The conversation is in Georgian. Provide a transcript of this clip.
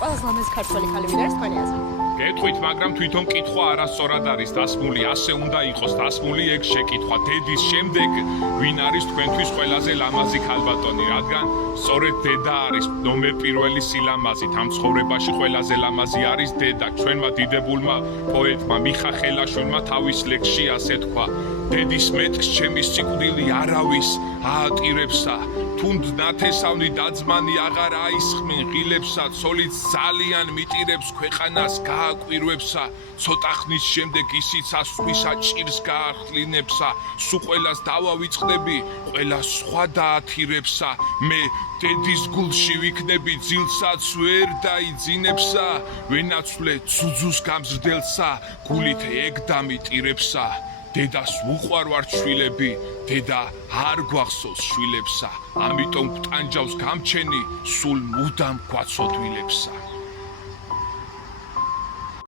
ყველაზე ლამაზი ქართველი ხალი ვინ არის თქვენი აზრით? გეტყვით, მაგრამ თვითონ კითხვა არასწორად არის დასმული, ასე უნდა იყოს დასმული ეგ შეკითხვა. დედის შემდეგ ვინ არის თქვენთვის ყველაზე ლამაზი ქალბატონი, რადგან სწორედ დედა არის ნომერ პირველი სილამაზით. ამ ცხოვრებაში ყველაზე ლამაზი არის დედა. ჩვენმა დიდებულმა პოეტმა მიხა ხელაშვილმა თავის ლექსში ასე თქვა: დედის მეტს ჩემი სიკვდილი არავის აატირებსა. თუნდ ნათესავნი დაძმანი აღარ აისხმენ ღილებსა, ცოლიც ძალიან მიტირებს ქვეყანას გააკვირვებსა. ცოტა ხნის შემდეგ ისიცა სხვისა ჭირს გაახლინებსა. სუ ყველას დავავიწყდები, ყველა სხვა დაათირებსა. მე დედის გულში ვიქნები, ძილსაც ვერ დაიძინებსა. ვენაცვლე ძუძუს გამზრდელსა, გულით ეგ დამიტირებსა. დედას უყვარვარ შვილები, დედა არ გვახსოვს შვილებსა. ამიტომ გტანჯავს გამჩენი, სულ მუდამ გვაცოდვილებსა.